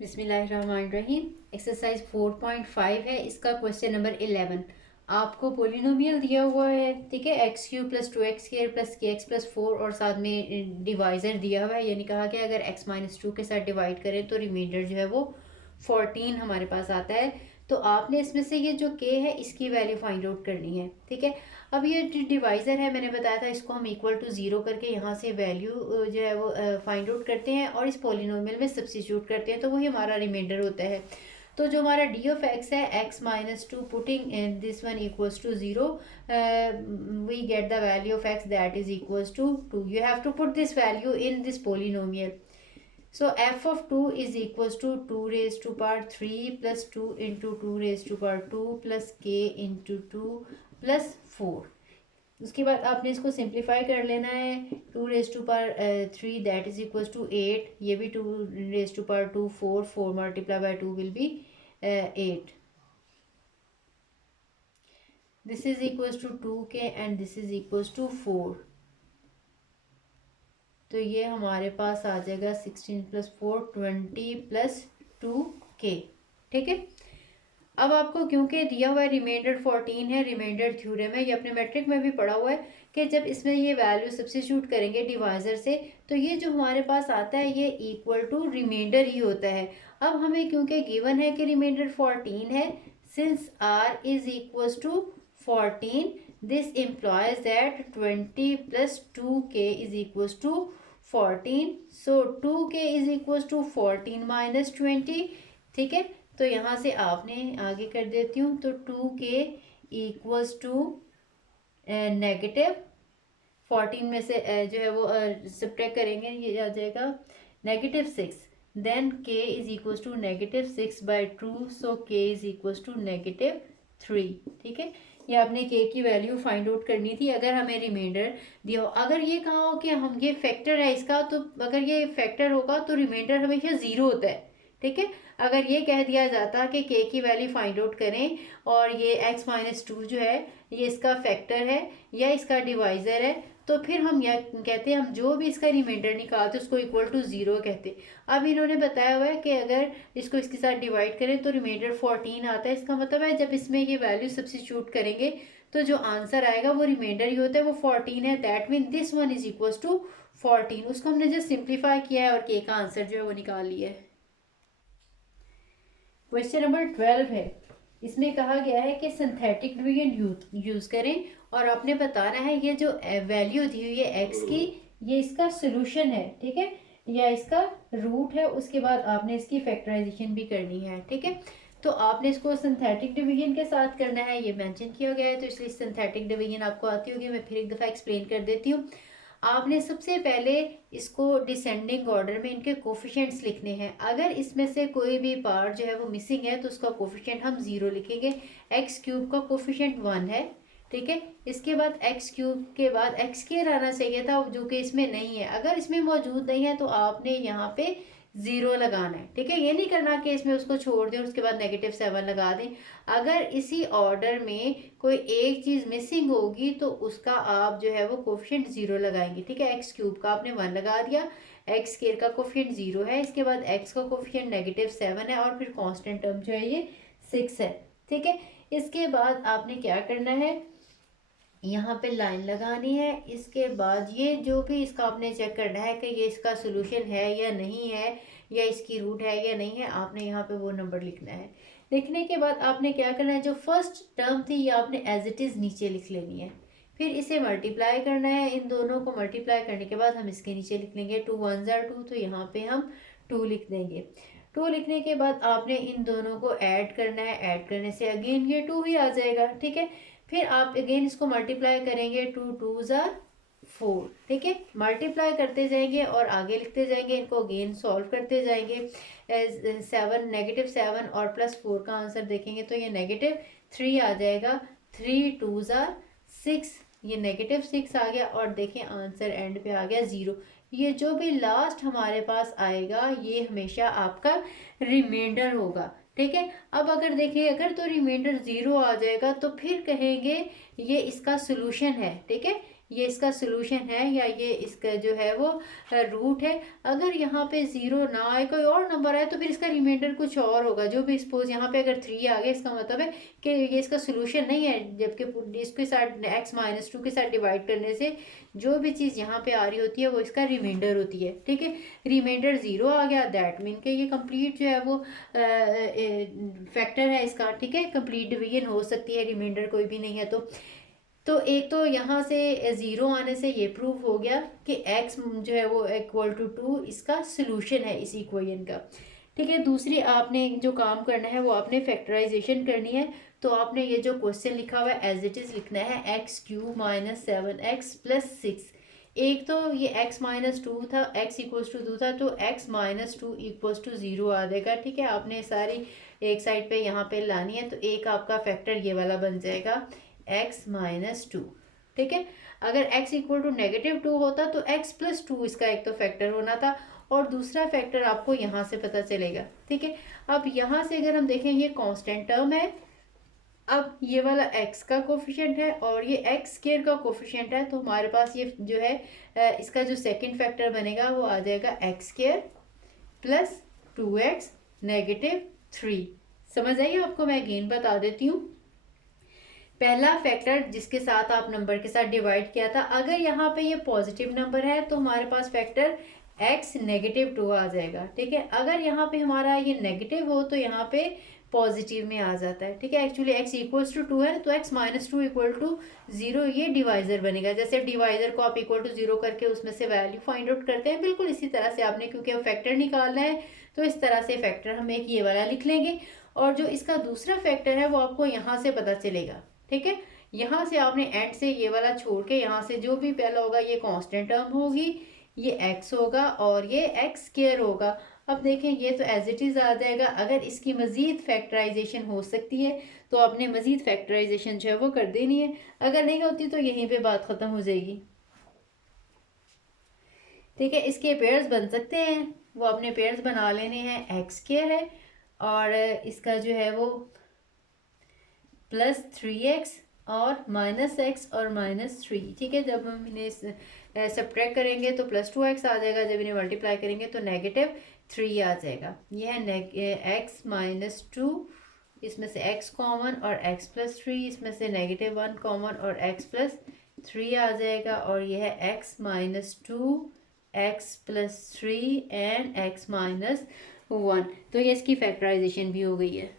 बिस्मिल्लाहिर्रहमानिर्रहीम। एक्सरसाइज 4.5 है, इसका क्वेश्चन नंबर 11। आपको पोलिनोमियल दिया हुआ है, ठीक है, x Q plus 2x² plus के एक्स प्लस 4 और साथ में डिवाइज़र दिया हुआ है। यानी कहा कि अगर x-2 के साथ डिवाइड करें तो रिमाइंडर जो है वो 14 हमारे पास आता है। तो आपने इसमें से ये जो k है इसकी वैल्यू फाइंड आउट करनी है, ठीक है। अब ये जो डिवाइज़र है मैंने बताया था, इसको हम इक्वल टू ज़ीरो करके यहाँ से वैल्यू जो है वो फाइंड आउट करते हैं और इस पोलिनोमियल में सब्स्टिट्यूट करते हैं, तो वही हमारा रिमाइंडर होता है। तो जो हमारा डी ऑफ एक्स है x-2 putting this one equals to zero, we get the value of x that is equals to 2। You have to put this value in this polynomial. So f of 2 is equals to 2 raised to power 3 plus 2 into 2 raised to power 2 plus k into 2 plus 4। उसके बाद आपने इसको simplify कर लेना है। 2 raise to power 3 that is equals to 8। ये भी 2 raise to power 2 4 multiply by 2 will be 8। This is equals to 2k and this is equals to 4। तो ये हमारे पास आ जाएगा 16 प्लस 4 20 प्लस 2k, ठीक है। अब आपको क्योंकि दिया हुआ है रिमाइंडर 14 है, रिमाइंडर थ्योरम है, ये अपने मैट्रिक में भी पढ़ा हुआ है कि जब इसमें ये वैल्यू सब्स्टिट्यूट करेंगे डिवाइजर से तो ये जो हमारे पास आता है ये इक्वल टू रिमाइंडर ही होता है। अब हमें क्योंकि गिवन है कि रिमाइंडर 14 है, since r is equal to 14, this implies that 20 plus 2k is equals to 14। so 2k is equals to 14 minus 20, ठीक है। तो यहाँ से आपने आगे कर देती हूँ, तो 2k इक्वल्स टू नेगेटिव 14 में से जो है वो सब्ट्रैक्ट करेंगे, ये आ जाएगा -6। Then k is equals to -6/2, so k is equals to -3, ठीक है। ये आपने k की वैल्यू फाइंड आउट करनी थी अगर हमें रिमाइंडर दिया हो। अगर ये कहा हो कि हम ये फैक्टर है इसका, तो अगर ये फैक्टर होगा तो रिमाइंडर हमेशा ज़ीरो होता है, ठीक है। अगर ये कह दिया जाता कि k की वैल्यू फाइंड आउट करें और ये x-2 जो है ये इसका फैक्टर है या इसका डिवाइज़र है, तो फिर हम यह कहते हैं, हम जो भी इसका रिमाइंडर निकालते उसको इक्वल टू ज़ीरो कहते। अब इन्होंने बताया हुआ है कि अगर इसको इसके साथ डिवाइड करें तो रिमाइंडर 14 आता है। इसका मतलब है जब इसमें ये वैल्यू सब्स्टिट्यूट करेंगे तो जो आंसर आएगा वो रिमाइंडर ही होता है, वो 14 है। That mean this one is equal to 14। उसको हमने जस्ट सिंप्लीफाई किया है और के का आंसर जो है वो निकाल लिया है। क्वेश्चन नंबर 12 है, इसमें कहा गया है कि सिंथेटिक डिवीजन यूज करें और आपने बताना है ये जो वैल्यू दी हुई है एक्स की, ये इसका सोल्यूशन है, ठीक है, या इसका रूट है। उसके बाद आपने इसकी फैक्टराइजेशन भी करनी है, ठीक है। तो आपने इसको सिंथेटिक डिवीजन के साथ करना है, ये मेंशन किया गया है, तो इसलिए सिंथेटिक डिवीजन आपको आती होगी। मैं फिर एक दफ़ा एक्सप्लेन कर देती हूँ। आपने सबसे पहले इसको डिसेंडिंग ऑर्डर में इनके कोफिशिएंट्स लिखने हैं। अगर इसमें से कोई भी पार्ट जो है वो मिसिंग है तो उसका कोफिशिएंट हम 0 लिखेंगे। एक्स क्यूब का कोफिशिएंट 1 है, ठीक है। इसके बाद एक्स क्यूब के बाद एक्स स्क्वायर आना चाहिए था, जो कि इसमें नहीं है। अगर इसमें मौजूद नहीं है तो आपने यहाँ पे 0 लगाना है, ठीक है। ये नहीं करना कि इसमें उसको छोड़ दें और उसके बाद -7 लगा दें। अगर इसी ऑर्डर में कोई एक चीज़ मिसिंग होगी तो उसका आप जो है वो कोफिशिएंट 0 लगाएंगे, ठीक है। एक्स क्यूब का आपने 1 लगा दिया, एक्स स्क्वायर का कोफिशिएंट 0 है, इसके बाद एक्स का कोफिशिएंट -7 है और फिर कांस्टेंट टर्म जो है ये 6 है, ठीक है। इसके बाद आपने क्या करना है, यहाँ पे लाइन लगानी है। इसके बाद ये जो भी इसका आपने चेक करना है कि ये इसका सोल्यूशन है या नहीं है, या इसकी रूट है या नहीं है, आपने यहाँ पे वो नंबर लिखना है। लिखने के बाद आपने क्या करना है, जो फर्स्ट टर्म थी ये आपने एज इट इज़ नीचे लिख लेनी है। फिर इसे मल्टीप्लाई करना है, इन दोनों को मल्टीप्लाई करने के बाद हम इसके नीचे लिख लेंगे 2 1 2, तो यहाँ पे हम 2 लिख देंगे। 2 लिखने के बाद आपने इन दोनों को ऐड करना है, ऐड करने से अगेन ये 2 ही आ जाएगा, ठीक है। फिर आप अगेन इसको मल्टीप्लाई करेंगे, 2 2 4, ठीक है। मल्टीप्लाई करते जाएंगे और आगे लिखते जाएंगे, इनको अगेन सॉल्व करते जाएंगे। 7 और +4 का आंसर देखेंगे तो ये -3 आ जाएगा। 3 2 6, ये -6 आ गया और देखें आंसर एंड पे आ गया 0। ये जो भी लास्ट हमारे पास आएगा ये हमेशा आपका रिमाइंडर होगा, ठीक है। अब अगर देखिए, अगर तो रिमाइंडर 0 आ जाएगा तो फिर कहेंगे ये इसका सोल्यूशन है, ठीक है। ये इसका सोल्यूशन है या ये इसका जो है वो रूट है। अगर यहाँ पे ज़ीरो ना आए, कोई और नंबर आए, तो फिर इसका रिमाइंडर कुछ और होगा। जो भी सपोज यहाँ पे अगर 3 आ गया, इसका मतलब है कि ये इसका सोल्यूशन नहीं है, जबकि इसके साथ x-2 के साथ डिवाइड करने से जो भी चीज़ यहाँ पे आ रही होती है वो इसका रिमाइंडर होती है। ठीक है, रिमाइंडर 0 आ गया, दैट मीन के ये कंप्लीट जो है वो फैक्टर है इसका। ठीक है, कंप्लीट डिवीजन हो सकती है, रिमाइंडर कोई भी नहीं है तो एक तो यहाँ से ज़ीरो आने से ये प्रूव हो गया कि x जो है वो इक्वल टू 2 इसका सोल्यूशन है इस इक्वेशन का। ठीक है, दूसरी आपने जो काम करना है वो आपने फैक्टराइजेशन करनी है। तो आपने ये जो क्वेश्चन लिखा हुआ है एज इट इज़ लिखना है, x³ - 7x + 6। एक तो ये x-2 था, x इक्वल्स टू 2 था, तो x-2 इक्वल्स टू 0 आ जाएगा। ठीक है, आपने सारी एक साइड पे यहाँ पे लानी है, तो एक आपका फैक्टर ये वाला बन जाएगा x-2। ठीक है, अगर x इक्वल टू -2 होता तो x + 2 इसका एक तो फैक्टर होना था, और दूसरा फैक्टर आपको यहाँ से पता चलेगा। ठीक है, अब यहाँ से अगर हम देखें ये कांस्टेंट टर्म है, अब ये वाला x का कोफिशिएंट है और ये x² का कोफिशिएंट है, तो हमारे पास ये जो है इसका जो सेकंड फैक्टर बनेगा वो आ जाएगा x² + 2x -3। समझ आई आपको? मैं अगेन बता देती हूँ। पहला फैक्टर जिसके साथ आप नंबर के साथ डिवाइड किया था, अगर यहाँ पे ये पॉजिटिव नंबर है तो हमारे पास फैक्टर x -2 आ जाएगा। ठीक है, अगर यहाँ पे हमारा ये नेगेटिव हो तो यहाँ पे पॉजिटिव में आ जाता है। ठीक है, एक्चुअली x इक्वल्स टू 2 है, तो x-2 इक्वल टू 0 ये डिवाइजर बनेगा। जैसे डिवाइजर को आप इक्वल टू 0 करके उसमें से वैल्यू फाइंड आउट करते हैं, बिल्कुल इसी तरह से आपने, क्योंकि अब फैक्टर निकालना है तो इस तरह से फैक्टर हम एक ये वाला लिख लेंगे, और जो इसका दूसरा फैक्टर है वो आपको यहाँ से पता चलेगा। ठीक है, यहाँ से आपने एंड से ये वाला छोड़ के यहाँ से जो भी पहला होगा ये कांस्टेंट टर्म होगी, ये x होगा और ये x² होगा। अब देखें ये तो एज इट इज़ आ जाएगा। अगर इसकी मज़ीद फैक्टराइजेशन हो सकती है तो आपने मज़ीद फैक्टराइजेशन जो है वो कर देनी है, अगर नहीं होती तो यहीं पे बात ख़त्म हो जाएगी। ठीक है, इसके पेयर्स बन सकते हैं, वो अपने पेयर्स बना लेने हैं। x² है और इसका जो है वो +3x और -x और -3। ठीक है, जब हम इन्हें सब्ट्रैक्ट करेंगे तो +2x आ जाएगा, जब इन्हें मल्टीप्लाई करेंगे तो -3 आ जाएगा। यह है x-2, इसमें से x कॉमन और x + 3, इसमें से -1 कॉमन और x + 3 आ जाएगा, और यह है x-2 x + 3 एंड x-1। तो ये इसकी फैक्टराइजेशन भी हो गई है।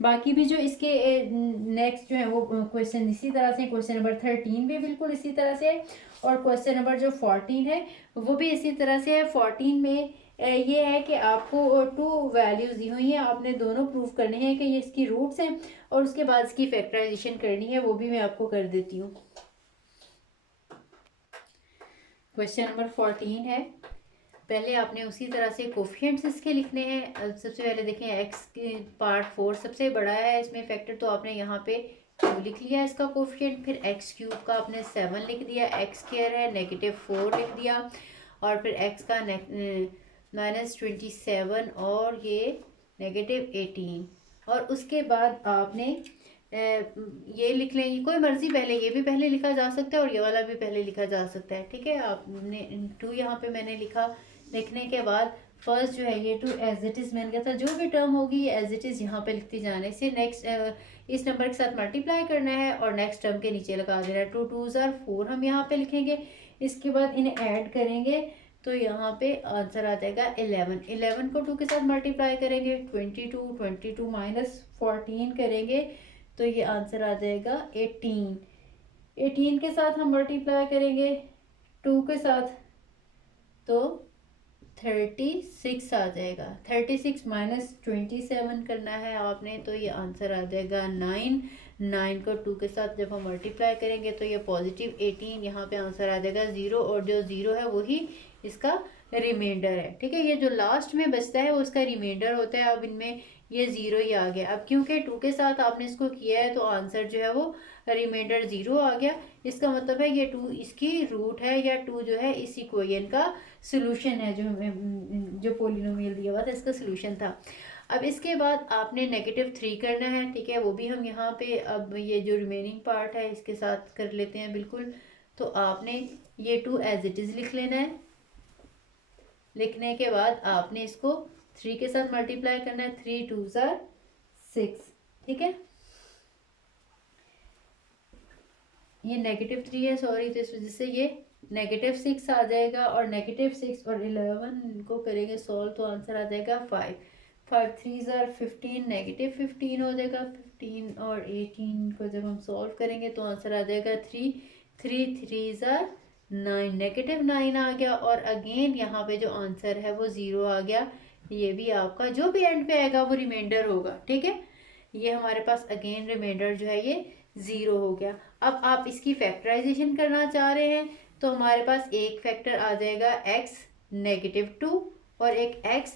बाकी भी जो इसके नेक्स्ट जो है वो क्वेश्चन इसी तरह से, क्वेश्चन नंबर 13 भी बिल्कुल इसी तरह से है, और क्वेश्चन नंबर जो 14 है वो भी इसी तरह से है। 14 में ये है कि आपको 2 वैल्यूज़ दी हुई हैं, आपने दोनों प्रूव करने हैं कि ये इसकी रूट्स हैं, और उसके बाद इसकी फैक्टराइजेशन करनी है, वो भी मैं आपको कर देती हूँ। क्वेश्चन नंबर 14 है, पहले आपने उसी तरह से कोफिशिएंट्स इसके लिखने हैं। सबसे पहले देखें x के पार्ट 4 सबसे बड़ा है इसमें फैक्टर, तो आपने यहाँ पे 2 लिख लिया इसका कोफिशिएंट, फिर x³ का आपने 7 लिख दिया, x² है -4 लिख दिया, और फिर x का -27 और ये -18, और उसके बाद आपने ये लिख लेंगे, कोई मर्जी पहले ये भी पहले लिखा जा सकता है और ये वाला भी पहले लिखा जा सकता है। ठीक है, आपने 2 यहाँ पे मैंने लिखने के बाद फर्स्ट जो है ये 2 एज इट इज़ मैंने कहा था, जो भी टर्म होगी ये एज इट इज़ यहाँ पे लिखती जाने से, नेक्स्ट इस नंबर के साथ मल्टीप्लाई करना है और नेक्स्ट टर्म के नीचे लगा देना है। 2 2s are 4 हम यहाँ पे लिखेंगे, इसके बाद इन्हें ऐड करेंगे तो यहाँ पे आंसर आ जाएगा 11। 11 को 2 के साथ मल्टीप्लाई करेंगे 22, 22 - 14 करेंगे तो ये आंसर आ जाएगा 18। 18 के साथ हम मल्टीप्लाई करेंगे 2 के साथ तो 36 आ जाएगा। 36 - 27 करना है आपने, तो ये आंसर आ जाएगा 9। 9 को 2 के साथ जब हम मल्टीप्लाई करेंगे तो ये पॉजिटिव 18, यहाँ पे आंसर आ जाएगा 0, और जो 0 है वही इसका रिमाइंडर है। ठीक है, ये जो लास्ट में बचता है वो इसका रिमाइंडर होता है। अब इनमें ये 0 ही आ गया। अब क्योंकि 2 के साथ आपने इसको किया है तो आंसर जो है वो रिमाइंडर 0 आ गया। इसका मतलब है ये 2 इसकी रूट है, या 2 जो है इस इक्वेशन का सोल्यूशन है, जो पोलिनोमियल दिया हुआ था इसका सोल्यूशन था। अब इसके बाद आपने -3 करना है। ठीक है, वो भी हम यहाँ पे अब ये जो रिमेनिंग पार्ट है इसके साथ कर लेते हैं बिल्कुल। तो आपने ये 2 एज इट इज़ लिख लेना है। लिखने के बाद आपने इसको 3 के साथ मल्टीप्लाई करना है। 3 2 ज़ार 6, ठीक है। ये -3 है, सॉरी, तो इस वजह से ये -6 आ जाएगा, और -6 और 11 इनको करेंगे सॉल्व तो आंसर आ जाएगा 5। 5 3 ज़ार 15, -15 हो जाएगा। 15 और 18 को जब हम सॉल्व करेंगे तो आंसर आ जाएगा 3। 3 3 ज़ार 9, -9 आ गया, और अगेन यहाँ पे जो आंसर है वो 0 आ गया। ये भी आपका जो भी एंड पे आएगा वो रिमाइंडर होगा, ठीक है। ये हमारे पास अगेन रिमाइंडर जो है ये 0 हो गया। अब आप इसकी फैक्टराइजेशन करना चाह रहे हैं तो हमारे पास एक फैक्टर आ जाएगा x -2 और एक x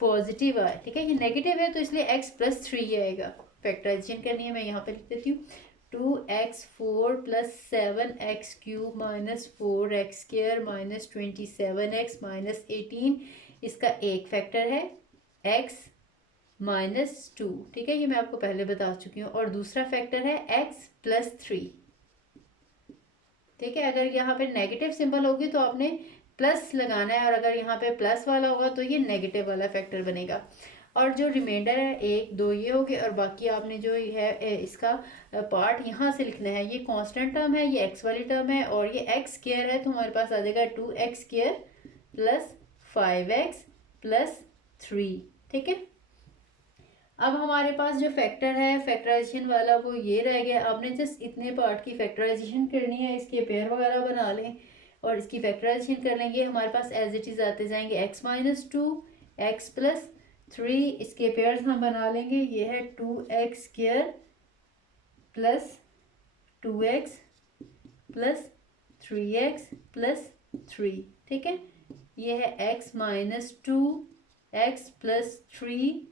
पॉजिटिव है, ठीक है। ये नेगेटिव है तो इसलिए x + 3 आएगा। फैक्टराइजेशन करनी है, मैं यहाँ पे लिख देती हूँ। 2x4 + 7x³ - 4x² - 27x - 18, इसका एक फैक्टर है x -2, ठीक है। ये मैं आपको पहले बता चुकी हूँ। और दूसरा फैक्टर है x + 3, ठीक है। अगर यहाँ पे नेगेटिव सिंबल होगी तो आपने प्लस लगाना है, और अगर यहाँ पे प्लस वाला होगा तो ये नेगेटिव वाला फैक्टर बनेगा। और जो रिमाइंडर है 1 2 ये हो गए, और बाकी आपने जो है इसका पार्ट यहाँ से लिखना है। ये कांस्टेंट टर्म है, ये x वाली टर्म है, और ये x² है, तो हमारे पास आ जाएगा 2x² + 5x + 3, ठीक है। अब हमारे पास जो फैक्टर है फैक्टराइजेशन वाला वो ये रह गया। आपने जस्ट इतने पार्ट की फैक्टराइजेशन करनी है, इसके पेयर वगैरह बना लें और इसकी फैक्टराइजेशन कर लेंगे। हमारे पास एज इट इज़ आते जाएंगे x -2 x + 3, इसके पेयर्स हम बना लेंगे। ये है 2x² + 2x + 3x + 3, ठीक है। ये है x -2 x + 3,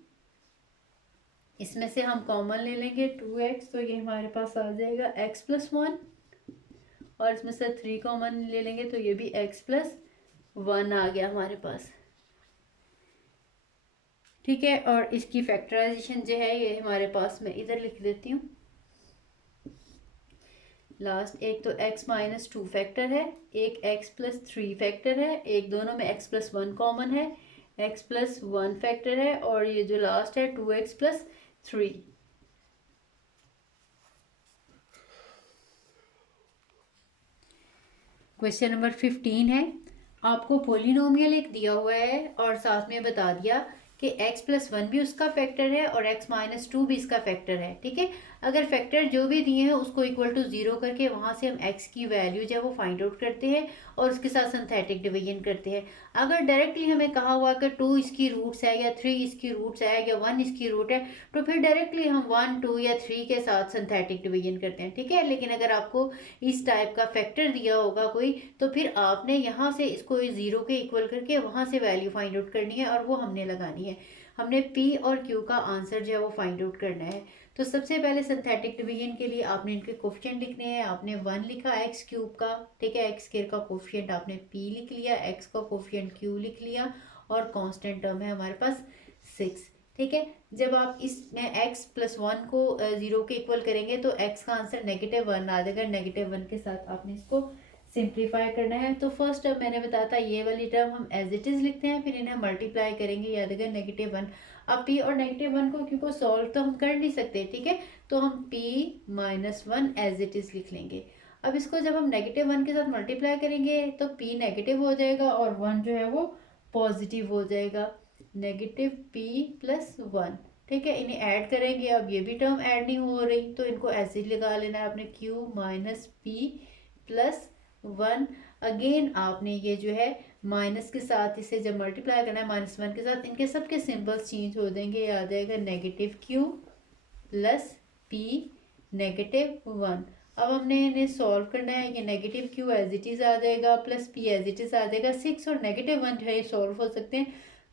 इसमें से हम कॉमन ले लेंगे 2x, तो ये हमारे पास आ जाएगा x + 1, और इसमें से 3 कॉमन ले लेंगे तो ये भी x + 1 आ गया हमारे पास, ठीक है। और इसकी फैक्टराइजेशन जो है ये हमारे पास, मैं इधर लिख देती हूँ लास्ट। एक तो x -2 फैक्टर है, एक x + 3 फैक्टर है, एक दोनों में x + 1 कॉमन है, x + 1 फैक्टर है, और ये जो लास्ट है 2x + 3। क्वेश्चन नंबर 15 है। आपको पोलिनोमियल एक दिया हुआ है और साथ में बता दिया कि x + 1 भी उसका फैक्टर है और x -2 भी इसका फैक्टर है, ठीक है। अगर फैक्टर जो भी दिए हैं उसको इक्वल टू 0 करके वहाँ से हम x की वैल्यू जो है वो फाइंड आउट करते हैं और उसके साथ सिंथेटिक डिवीजन करते हैं। अगर डायरेक्टली हमें कहा हुआ कि 2 इसकी रूट्स है या 3 इसकी रूट्स है या 1 इसकी रूट है, तो फिर डायरेक्टली हम 1 2 या 3 के साथ सिंथेटिक डिवीजन करते हैं, ठीक है। लेकिन अगर आपको इस टाइप का फैक्टर दिया होगा कोई, तो फिर आपने यहाँ से इसको 0 के इक्वल करके वहाँ से वैल्यू फाइंड आउट करनी है और वो हमने लगानी है। हमने P और Q का आंसर जो है वो फाइंड आउट करना है। तो सबसे पहले सिंथेटिक डिवीजन के लिए आपने इनके कोफिशिएंट लिखने हैं। आपने 1 लिखा x³ का, ठीक है। x² का कोफिशिएंट आपने P लिख लिया, x का कोफिशिएंट Q लिख लिया, और कांस्टेंट टर्म है हमारे पास 6, ठीक है। जब आप इसमें x + 1 को 0 के इक्वल करेंगे तो x का आंसर -1 आ जाएगा। -1 के साथ आपने इसको सिंप्लीफाई करना है। तो फर्स्ट टर्म मैंने बताया था ये वाली टर्म हम एज इट इज़ लिखते हैं, फिर इन्हें मल्टीप्लाई करेंगे, याद रखें -1। अब p और -1 को क्योंकि सॉल्व तो हम कर नहीं सकते, ठीक है, तो हम p - 1 एज इट इज़ लिख लेंगे। अब इसको जब हम -1 के साथ मल्टीप्लाई करेंगे तो p नेगेटिव हो जाएगा और 1 जो है वो पॉजिटिव हो जाएगा। -p + 1, ठीक है। इन्हें ऐड करेंगे, अब ये भी टर्म ऐड नहीं हो रही तो इनको ऐसे ही लगा लेना है आपने, q - p + 1। अगेन आपने ये जो है माइनस के साथ इसे जब मल्टीप्लाई करना है -1 के साथ, इनके सबके सिंबल्स चेंज हो जाएंगे। आ जाएगा -q + p -1। अब हमने इन्हें सॉल्व करना है। ये -q एज इट इज़ आ जाएगा, plus p as it is आ जाएगा। 6 और -1 जो है सॉल्व हो सकते हैं,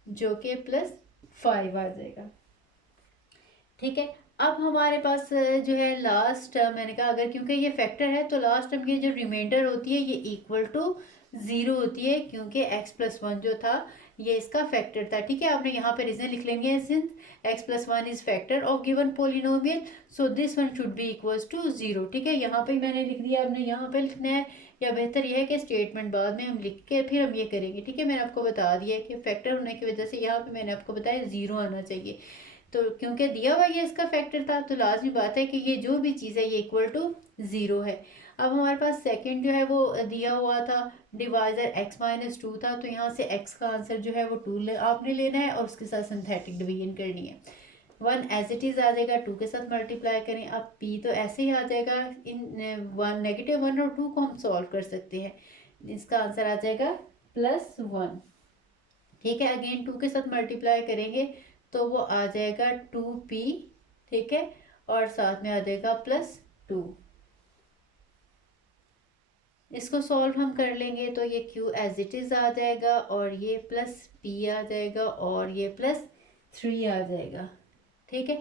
जो कि +5 आ जाएगा, ठीक है। अब हमारे पास जो है लास्ट टर्म, मैंने कहा अगर क्योंकि ये फैक्टर है तो लास्ट टर्म की जो रिमाइंडर होती है ये इक्वल टू 0 होती है, क्योंकि x + 1 जो था ये इसका फैक्टर था, ठीक है। आपने यहाँ पे रीजन लिख लेंगे, since x+1 is factor of given polynomial so this one should be equals to 0, ठीक है। यहाँ पे मैंने लिख दिया, आपने यहाँ पे लिखना है, या बेहतर यह है कि स्टेटमेंट बाद में हम लिख के फिर हम ये करेंगे, ठीक है। मैंने आपको बता दिया कि फैक्टर होने की वजह से यहाँ पे मैंने आपको बताया 0 आना चाहिए, तो क्योंकि दिया हुआ ये इसका फैक्टर था तो लाजमी बात है कि ये जो भी चीज़ है ये इक्वल टू 0 है। अब हमारे पास सेकंड जो है वो दिया हुआ था, डिवाइजर x-2 था, तो यहाँ से x का आंसर जो है वो 2 आपने लेना है और उसके साथ सिंथेटिक डिवीजन करनी है। 1 एज इट इज़ आ जाएगा, 2 के साथ मल्टीप्लाई करें, अब p तो ऐसे ही आ जाएगा। इन -1 और 2 को हम सॉल्व कर सकते हैं, इसका आंसर आ जाएगा +1, ठीक है। अगेन 2 के साथ मल्टीप्लाई करेंगे तो वो आ जाएगा 2p, ठीक है, और साथ में आ जाएगा +2। इसको सॉल्व हम कर लेंगे तो ये q एज इट इज़ आ जाएगा और ये +p आ जाएगा और ये +3 आ जाएगा, ठीक है।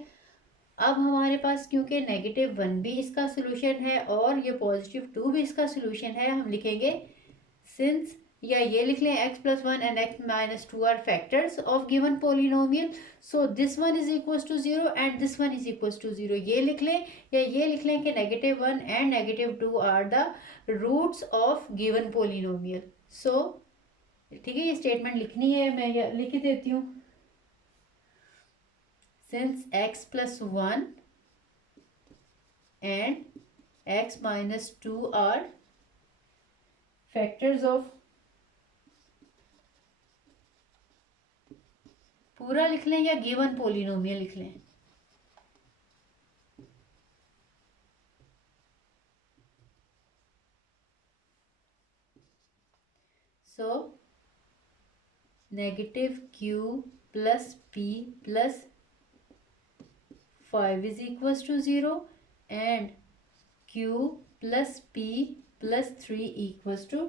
अब हमारे पास क्योंकि -1 भी इसका सोल्यूशन है और ये +2 भी इसका सोल्यूशन है, हम लिखेंगे सिंस, या ये लिख लें x+1 and x-2 are factors of given polynomial so this one is equal to 0 and this one is equal to 0, ये लिख लें, या ये लिख लें कि -1 and -2 are the roots of given polynomial. So ठीक है, ये स्टेटमेंट लिखनी है, मैं ये लिख ही देती हूँ। Since x+1 and x-2 are factors of, पूरा लिख लें या गिवन पोलिनोमियल लिख लें, so -q + p + 5 is equal to 0 and q + p + 3 equal to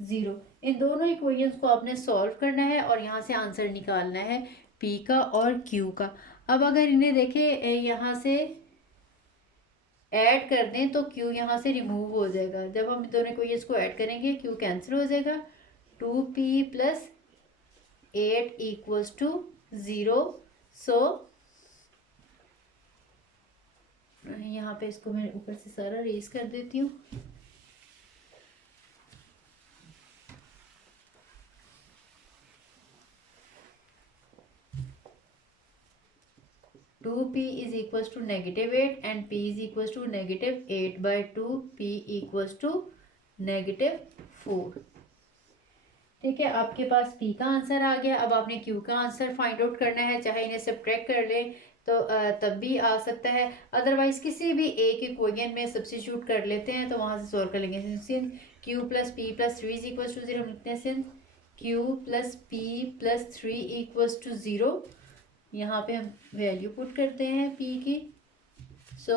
0। इन दोनों इक्वेशंस को आपने सॉल्व करना है और यहाँ से आंसर निकालना है p का और q का। अब अगर इन्हें देखें यहाँ से ऐड कर दें तो q यहाँ से रिमूव हो जाएगा, जब हम दोनों इक्वेशंस को ऐड करेंगे q कैंसिल हो जाएगा, 2p + 8 इक्वल्स टू 0। सो यहाँ पे इसको मैं ऊपर से सारा रेज कर देती हूँ। (2p is equals to -8 and p is equals to -8/2, p equals to -4, ठीक है। आपके पास p का आंसर आ गया। अब आपने q का आंसर फाइंड आउट करना है, चाहे इन्हें सब्ट्रैक्ट कर लें तो तब भी आ सकता है, अदरवाइज किसी भी एक इक्वेशन में सब्स्टिट्यूट कर लेते हैं तो वहाँ से सॉल्व कर लेंगे। Since q + p + 3 is equals to 0, हम लिखते हैं since q + p + 3 equals to 0, यहाँ पे हम वैल्यू पुट करते हैं p की, सो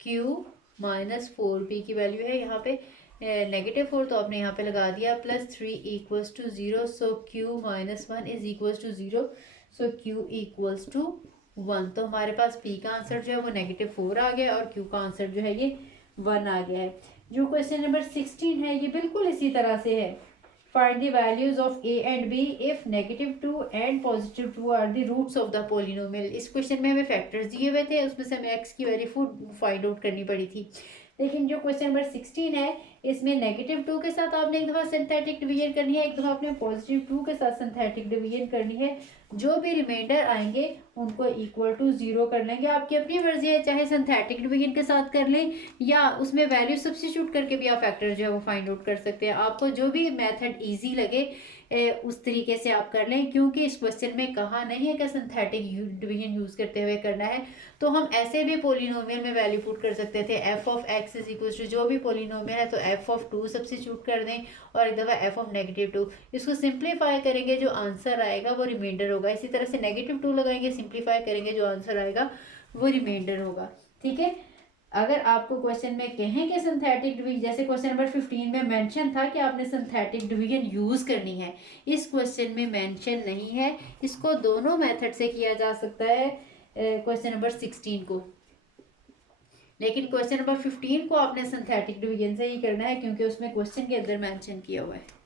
q - 4p की वैल्यू है यहाँ पे -4, तो आपने यहाँ पे लगा दिया +3 equals to 0, so q - 1 is equals to 0, so q equals to 1। तो हमारे पास p का आंसर जो है वो -4 आ गया और q का आंसर जो है ये 1 आ गया है। जो क्वेश्चन नंबर 16 है ये बिल्कुल इसी तरह से है, find the values of a and b if -2 and +2 are the roots of the polynomial। इस क्वेश्चन में हमें फैक्टर्स दिए हुए थे, उसमें से हमें x की वैल्यू फाइंड आउट करनी पड़ी थी, लेकिन जो क्वेश्चन नंबर 16 है इसमें -2 के साथ आपने एक दफ़ा सिंथेटिक डिवीजन करनी है, एक दफ़ा आपने +2 के साथ सिंथेटिक डिवीजन करनी है, जो भी रिमाइंडर आएंगे उनको इक्वल टू 0 कर लेंगे। आपकी अपनी मर्जी है, चाहे सिंथेटिक डिवीजन के साथ कर लें या उसमें वैल्यू सब्स्टिट्यूट करके भी आप फैक्टर जो है वो फाइंड आउट कर सकते हैं। आपको जो भी मेथड इजी लगे उस तरीके से आप कर लें, क्योंकि इस क्वेश्चन में कहा नहीं है कि सिंथेटिक डिवीजन यूज़ करते हुए करना है, तो हम ऐसे भी पोलिनोमियल में वैल्यू पुट कर सकते थे। f(x) इज इक्वल टू जो भी पोलिनोमियल है तो f(2) सब्स्टिट्यूट कर दें और एक दफ़ा f(-2), इसको सिंप्लीफाई करेंगे, जो आंसर आएगा वो रिमाइंडर होगा। इसी तरह से -2 लगाएंगे, सिंप्लीफाई करेंगे, जो आंसर आएगा वो रिमाइंडर होगा, ठीक है। अगर आपको क्वेश्चन में कहें कि सिंथेटिक डिवीजन, जैसे क्वेश्चन नंबर 15 में मेंशन था कि आपने सिंथेटिक डिवीजन यूज़ करनी है, इस क्वेश्चन में मेंशन नहीं है, इसको दोनों मेथड से किया जा सकता है क्वेश्चन नंबर 16 को, लेकिन क्वेश्चन नंबर 15 को आपने सिंथेटिक डिवीजन से ही करना है क्योंकि उसमें क्वेश्चन के अंदर मेंशन किया हुआ है।